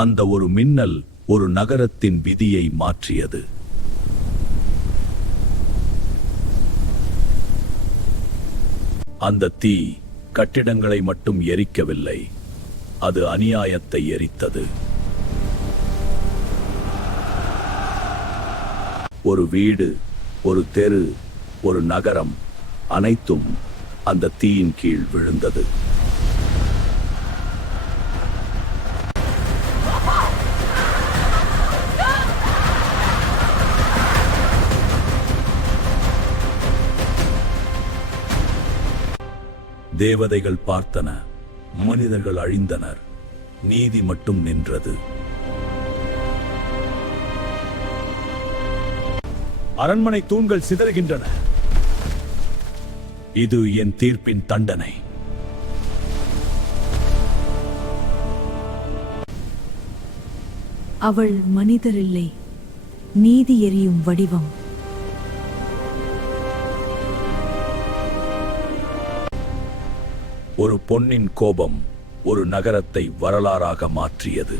அந்த ஒரு மின்னல் ஒரு நகரத்தின் விதியை மாற்றியது. அந்த தீ கட்டிடங்களை மட்டும் எரிக்கவில்லை, அது அநியாயத்தை எரித்தது. ஒரு வீடு, ஒரு தெரு, ஒரு நகரம், அனைத்தும் அந்த தீயின் கீழ் விழுந்தது. தேவதைகள் பார்த்தன, மனிதர்கள் அழிந்தனர், நீதி மட்டும் நின்றது. அரண்மனை தூண்கள் சிதறுகின்றன. இது என் தீர்ப்பின் தண்டனை. அவள் மனிதரில்லை, நீதி எரியும் வடிவம். ஒரு பொன்னின் கோபம் ஒரு நகரத்தை வரலாறாக மாற்றியது.